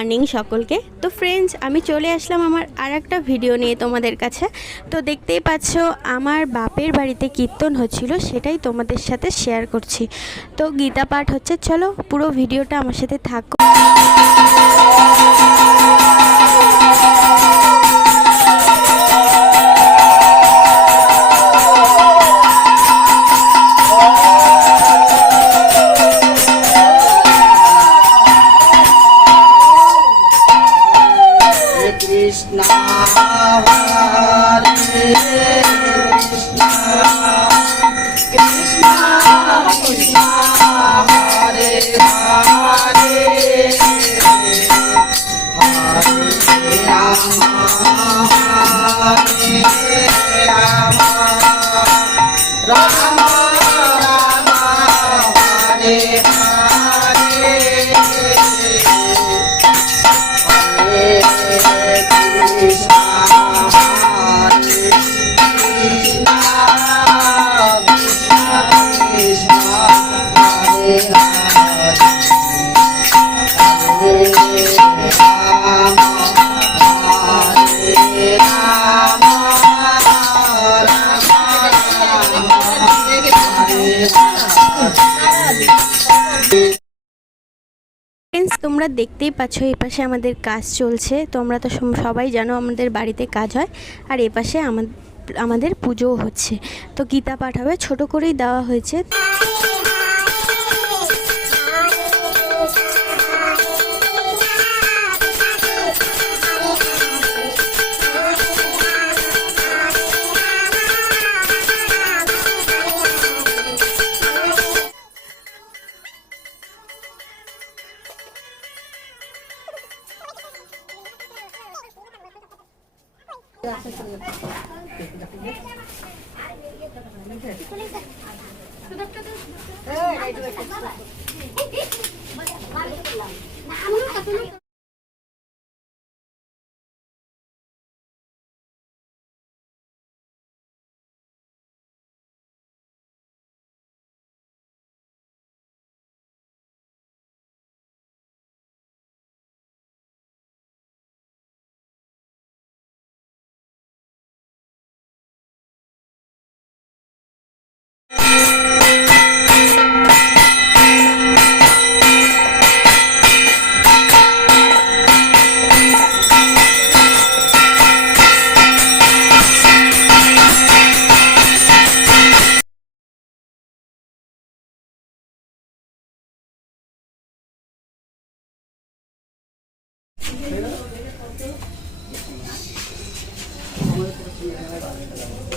মর্নিং সকলকে। তো ফ্রেন্ডস, আমি চলে আসলাম আমার আর একটা ভিডিও নিয়ে তোমাদের কাছে। তো দেখতেই পাচ্ছ আমার বাপের বাড়িতে কীর্তন হচ্ছিল, সেটাই তোমাদের সাথে শেয়ার করছি। তো গীতা পাঠ হচ্ছে, চলো পুরো ভিডিওটা আমার সাথে থাকো। Krishna Hare Krishna Krishna Krishna Hare Hare Hare Rama Hare Rama Rama Rama Hare Hare Krishna Krishna Hare friends, তোমরা দেখতেই পাচ্ছ এই পাশে আমাদের কাজ চলছে। তোমরা তো সবাই জানো আমাদের বাড়িতে কাজ হয়, আর এ পাশে আমাদের পুজোও হচ্ছে। তো গীতা পাঠ হবে, ছোটো করেই দেওয়া হয়েছে।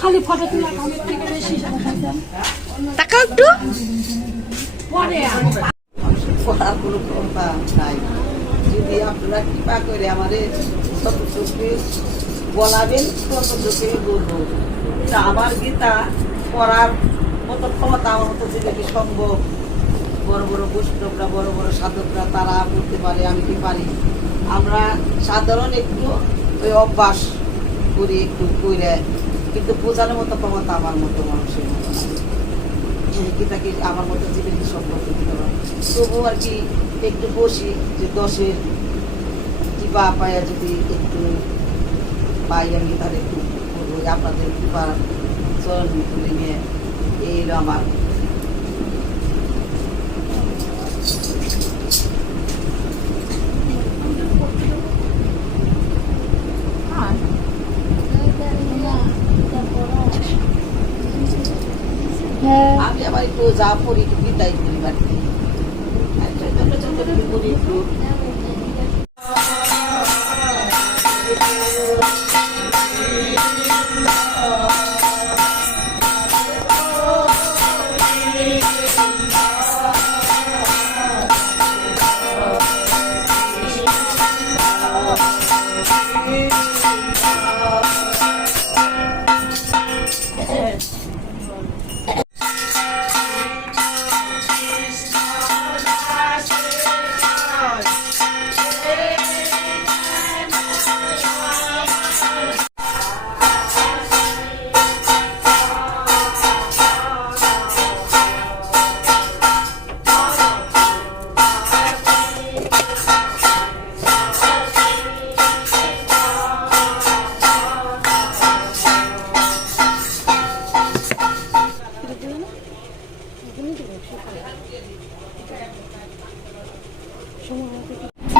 খালি ফটো তোলা কামের থেকে বেশি তাকাও একটু। পড়ার কোনো কথা নাই। যদি আপনারা কৃপা করে আমাদের শত চোখে বলাবেন, শত চোখে বলবো। আমার গীতা পড়ার মতো ক্ষমতা আমার মতো যেটা সম্ভব, বড় বড় বৈষ্ণবরা, বড় বড় সাধকরা তারা করতে পারে, আমি কি পারি? আমরা সাধারণ একটু ওই অভ্যাস করি, একটু করে, কিন্তু বোঝানোর মতো ক্ষমতা আমার মতো মানুষের মতো না। গীতাকে আমার মতো জীবনকে সম্পর্ক দিতে পারে। তবু আর কি একটু বসি, যে 10-এর কৃপা পায়া যদি একটু পাই, আমি তাহলে একটু করবো। আপনাদের কৃপা চরণ তুলে নিয়ে এই আমার আমি আবার একটু যা পড়ি একটু বিদায় করি বাড়িতে একটু।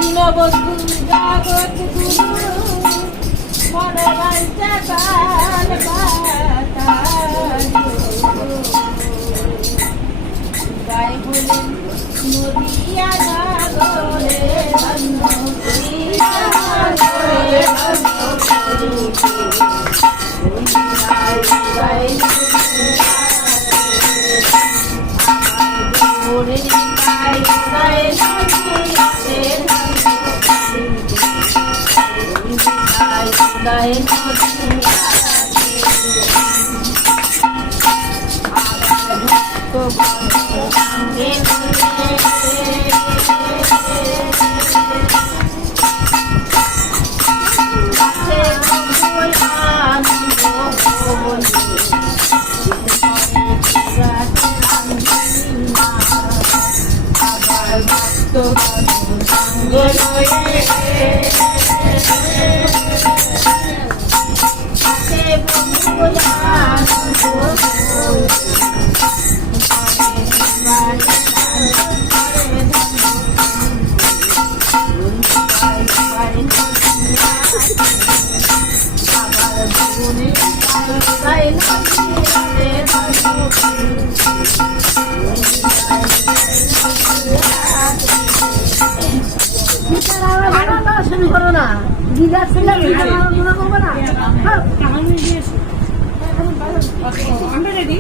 দীনবন্ধু জগৎ গুরু মনে বাঞ্ছা কাল গায়ে বলেন নদিয়া নাগরে শুরু করো না দিদার ছেলে করবো না আমি রেডি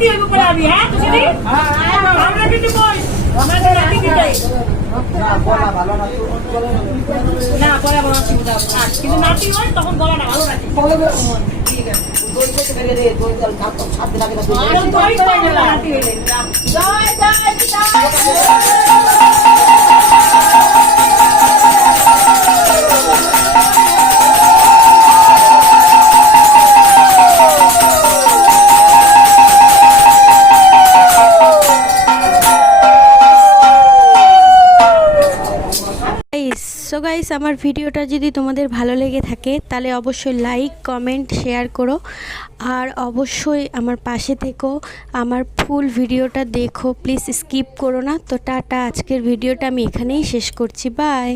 নাতি হইব বলে আমি হ্যাঁ তুই শুনি আমরা কিন্তু কই আমাদের নাতি দিতে না বলা ভালো না তো না বলা বলা সুবিধা কিন্তু নাতি হয় তখন বলাটা ভালো নাকি ঠিক আছে দই খেতে পারে রে দই জল খাও তো সাথে লাগে না দই আমি তো ওই কই গেলাম নাতি হইলে জয় জয় সো গাইস আমার ভিডিওটা যদি তোমাদের ভালো লেগে থাকে তাহলে অবশ্যই লাইক কমেন্ট শেয়ার করো আর অবশ্যই আমার পাশে থেকো আমার ফুল ভিডিওটা দেখো প্লিজ স্কিপ করো না তো টাটা আজকের ভিডিওটা আমি এখানেই শেষ করছি বাই